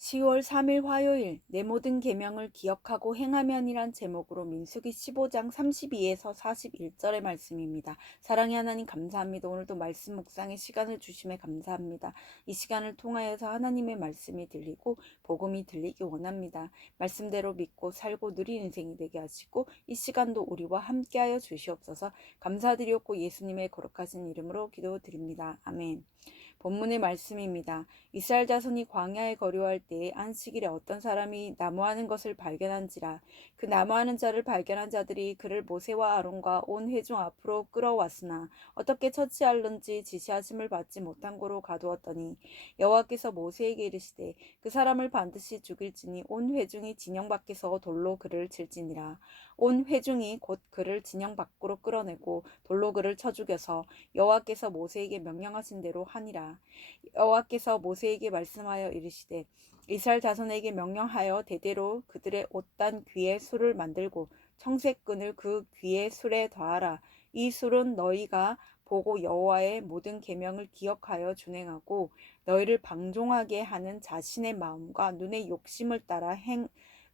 10월 3일 화요일 내 모든 계명을 기억하고 행하면이란 제목으로 민수기 15장 32에서 41절의 말씀입니다. 사랑의 하나님 감사합니다. 오늘도 말씀 묵상의 시간을 주심에 감사합니다. 이 시간을 통하여서 하나님의 말씀이 들리고 복음이 들리기 원합니다. 말씀대로 믿고 살고 누린 인생이 되게 하시고 이 시간도 우리와 함께하여 주시옵소서. 감사드리옵고 예수님의 거룩하신 이름으로 기도드립니다. 아멘. 본문의 말씀입니다. 이스라엘 자손이 광야에 거류할 때에 안식일에 어떤 사람이 나무하는 것을 발견한지라. 그 나무하는 자를 발견한 자들이 그를 모세와 아론과 온 회중 앞으로 끌어왔으나 어떻게 처치할는지 지시하심을 받지 못한 고로 가두었더니 여호와께서 모세에게 이르시되 그 사람을 반드시 죽일지니 온 회중이 진영 밖에서 돌로 그를 칠지니라. 온 회중이 곧 그를 진영 밖으로 끌어내고 돌로 그를 쳐 죽여서 여호와께서 모세에게 명령하신 대로 하니라. 여호와께서 모세에게 말씀하여 이르시되 이스라엘 자손에게 명령하여 대대로 그들의 옷단 귀에 술을 만들고 청색끈을 그 귀의 술에 더하라. 이 술은 너희가 보고 여호와의 모든 계명을 기억하여 준행하고 너희를 방종하게 하는 자신의 마음과 눈의 욕심을 따라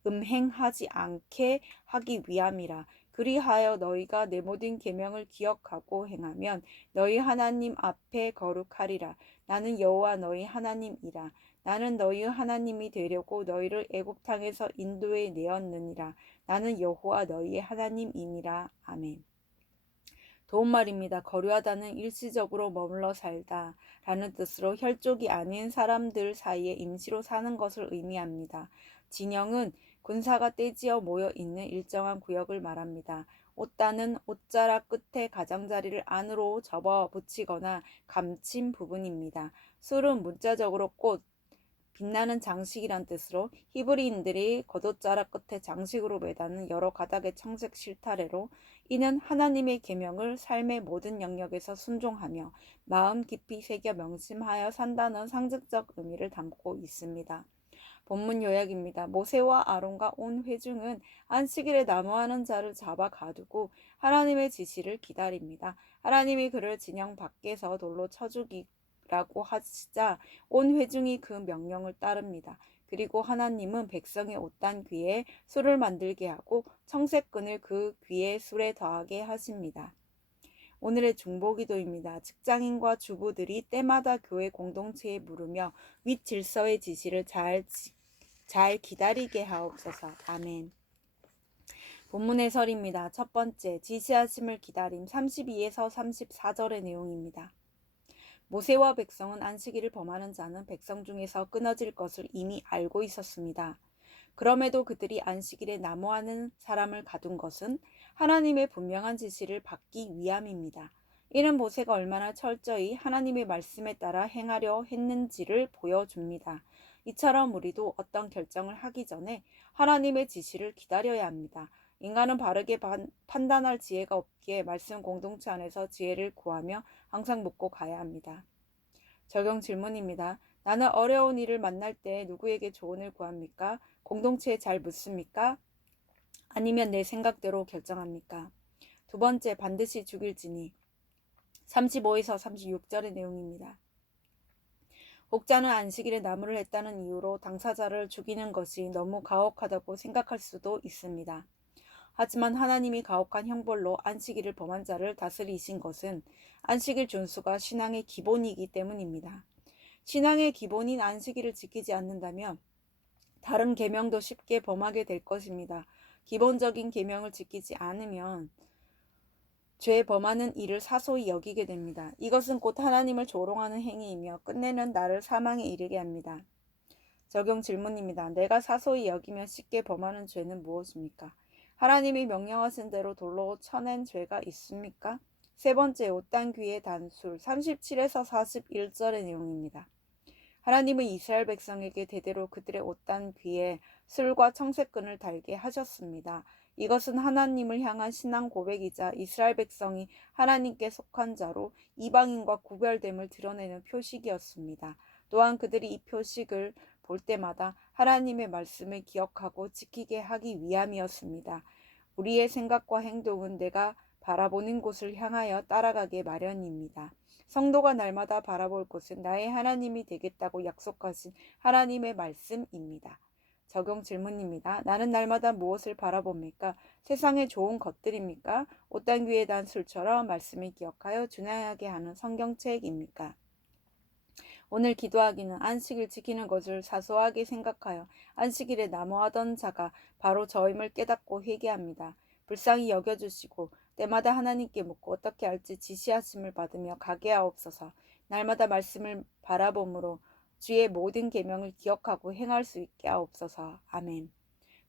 음행하지 않게 하기 위함이라. 그리하여 너희가 내 모든 계명을 기억하고 행하면 너희 하나님 앞에 거룩하리라. 나는 여호와 너희 하나님이라. 나는 너희 하나님이 되려고 너희를 애굽 땅에서 인도해 내었느니라. 나는 여호와 너희의 하나님이니라. 아멘. 도움말입니다. 거류하다는 일시적으로 머물러 살다 라는 뜻으로 혈족이 아닌 사람들 사이에 임시로 사는 것을 의미합니다. 진영은 군사가 떼지어 모여 있는 일정한 구역을 말합니다. 옷단은 옷자락 끝에 가장자리를 안으로 접어 붙이거나 감친 부분입니다. 술은 문자적으로 꽃, 빛나는 장식이란 뜻으로 히브리인들이 겉옷자락 끝에 장식으로 매다는 여러 가닥의 청색 실타래로 이는 하나님의 계명을 삶의 모든 영역에서 순종하며 마음 깊이 새겨 명심하여 산다는 상징적 의미를 담고 있습니다. 본문 요약입니다. 모세와 아론과 온 회중은 안식일에 나무하는 자를 잡아 가두고 하나님의 지시를 기다립니다. 하나님이 그를 진영 밖에서 돌로 쳐 죽이라고 하시자 온 회중이 그 명령을 따릅니다. 그리고 하나님은 백성의 옷단 귀에 술을 만들게 하고 청색끈을 그 귀에 술에 더하게 하십니다. 오늘의 중보기도입니다. 직장인과 주부들이 때마다 교회 공동체에 물으며 윗 질서의 지시를 잘 기다리게 하옵소서. 아멘. 본문 해설입니다. 첫 번째, 지시하심을 기다림 32에서 34절의 내용입니다. 모세와 백성은 안식일을 범하는 자는 백성 중에서 끊어질 것을 이미 알고 있었습니다. 그럼에도 그들이 안식일에 나무하는 사람을 가둔 것은 하나님의 분명한 지시를 받기 위함입니다. 이는 모세가 얼마나 철저히 하나님의 말씀에 따라 행하려 했는지를 보여줍니다. 이처럼 우리도 어떤 결정을 하기 전에 하나님의 지시를 기다려야 합니다. 인간은 바르게 판단할 지혜가 없기에 말씀 공동체 안에서 지혜를 구하며 항상 묻고 가야 합니다. 적용 질문입니다. 나는 어려운 일을 만날 때 누구에게 조언을 구합니까? 공동체에 잘 묻습니까? 아니면 내 생각대로 결정합니까? 두 번째, 반드시 죽일지니 35에서 36절의 내용입니다. 혹자는 안식일에 나무를 했다는 이유로 당사자를 죽이는 것이 너무 가혹하다고 생각할 수도 있습니다. 하지만 하나님이 가혹한 형벌로 안식일을 범한 자를 다스리신 것은 안식일 준수가 신앙의 기본이기 때문입니다. 신앙의 기본인 안식일을 지키지 않는다면 다른 계명도 쉽게 범하게 될 것입니다. 기본적인 계명을 지키지 않으면 죄 범하는 일을 사소히 여기게 됩니다. 이것은 곧 하나님을 조롱하는 행위이며 끝내는 나를 사망에 이르게 합니다. 적용 질문입니다. 내가 사소히 여기며 쉽게 범하는 죄는 무엇입니까? 하나님이 명령하신 대로 돌로 쳐낸 죄가 있습니까? 세 번째, 옷단 귀의 단술 37에서 41절의 내용입니다. 하나님은 이스라엘 백성에게 대대로 그들의 옷단 귀에 술과 청색끈을 달게 하셨습니다. 이것은 하나님을 향한 신앙 고백이자 이스라엘 백성이 하나님께 속한 자로 이방인과 구별됨을 드러내는 표식이었습니다. 또한 그들이 이 표식을 볼 때마다 하나님의 말씀을 기억하고 지키게 하기 위함이었습니다. 우리의 생각과 행동은 내가 바라보는 곳을 향하여 따라가게 마련입니다. 성도가 날마다 바라볼 곳은 나의 하나님이 되겠다고 약속하신 하나님의 말씀입니다. 적용 질문입니다. 나는 날마다 무엇을 바라봅니까? 세상의 좋은 것들입니까? 옷단 귀에 단 술처럼 말씀을 기억하여 준하게 하는 성경책입니까? 오늘 기도하기는 안식일 지키는 것을 사소하게 생각하여 안식일에 남호하던 자가 바로 저임을 깨닫고 회개합니다. 불쌍히 여겨주시고 때마다 하나님께 묻고 어떻게 할지 지시하심을 받으며 가게 하옵소서. 날마다 말씀을 바라봄으로 주의 모든 계명을 기억하고 행할 수 있게 하옵소서. 아멘.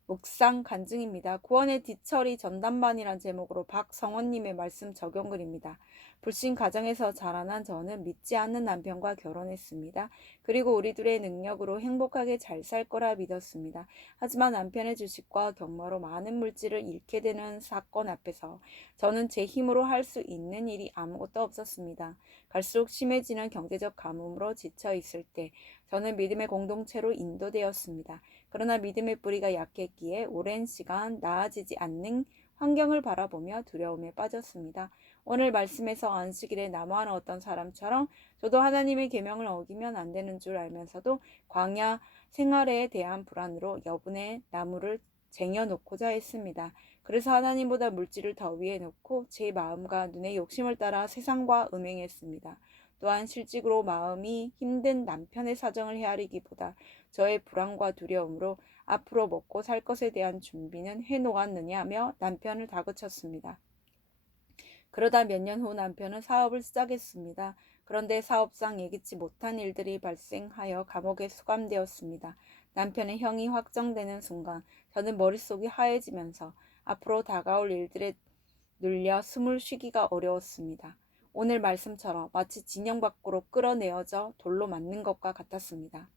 묵상 간증입니다. 구원의 뒤처리 전담반이란 제목으로 박성원님의 말씀 적용글입니다. 불신 가정에서 자라난 저는 믿지 않는 남편과 결혼했습니다. 그리고 우리 둘의 능력으로 행복하게 잘 살 거라 믿었습니다. 하지만 남편의 주식과 경마로 많은 물질을 잃게 되는 사건 앞에서 저는 제 힘으로 할 수 있는 일이 아무것도 없었습니다. 갈수록 심해지는 경제적 가뭄으로 지쳐 있을 때 저는 믿음의 공동체로 인도되었습니다. 그러나 믿음의 뿌리가 약했기에 오랜 시간 나아지지 않는 환경을 바라보며 두려움에 빠졌습니다. 오늘 말씀에서 안식일에 남아하는 어떤 사람처럼 저도 하나님의 계명을 어기면 안 되는 줄 알면서도 광야 생활에 대한 불안으로 여분의 나무를 쟁여놓고자 했습니다. 그래서 하나님보다 물질을 더 위에 놓고 제 마음과 눈의 욕심을 따라 세상과 음행했습니다. 또한 실직으로 마음이 힘든 남편의 사정을 헤아리기보다 저의 불안과 두려움으로 앞으로 먹고 살 것에 대한 준비는 해놓았느냐며 남편을 다그쳤습니다. 그러다 몇 년 후 남편은 사업을 시작했습니다. 그런데 사업상 예기치 못한 일들이 발생하여 감옥에 수감되었습니다. 남편의 형이 확정되는 순간 저는 머릿속이 하얘지면서 앞으로 다가올 일들에 눌려 숨을 쉬기가 어려웠습니다. 오늘 말씀처럼 마치 진영 밖으로 끌어내어져 돌로 맞는 것과 같았습니다.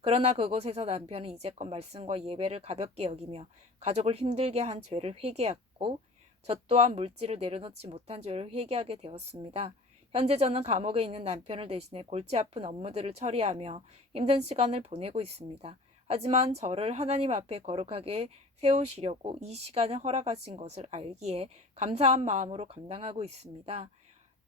그러나 그곳에서 남편은 이제껏 말씀과 예배를 가볍게 여기며 가족을 힘들게 한 죄를 회개했고 저 또한 물질을 내려놓지 못한 죄를 회개하게 되었습니다. 현재 저는 감옥에 있는 남편을 대신해 골치 아픈 업무들을 처리하며 힘든 시간을 보내고 있습니다. 하지만 저를 하나님 앞에 거룩하게 세우시려고 이 시간을 허락하신 것을 알기에 감사한 마음으로 감당하고 있습니다.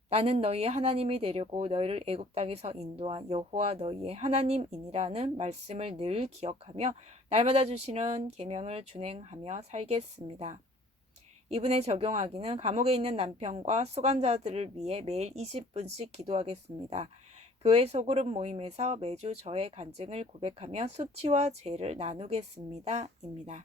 나는 너희의 하나님이 되려고 너희를 애굽 땅에서 인도한 여호와 너희의 하나님이니라는 말씀을 늘 기억하며 날마다 주시는 계명을 준행하며 살겠습니다. 이분에 적용하기는 감옥에 있는 남편과 수감자들을 위해 매일 20분씩 기도하겠습니다. 교회 소그룹 모임에서 매주 저의 간증을 고백하며 수치와 죄를 나누겠습니다. 입니다.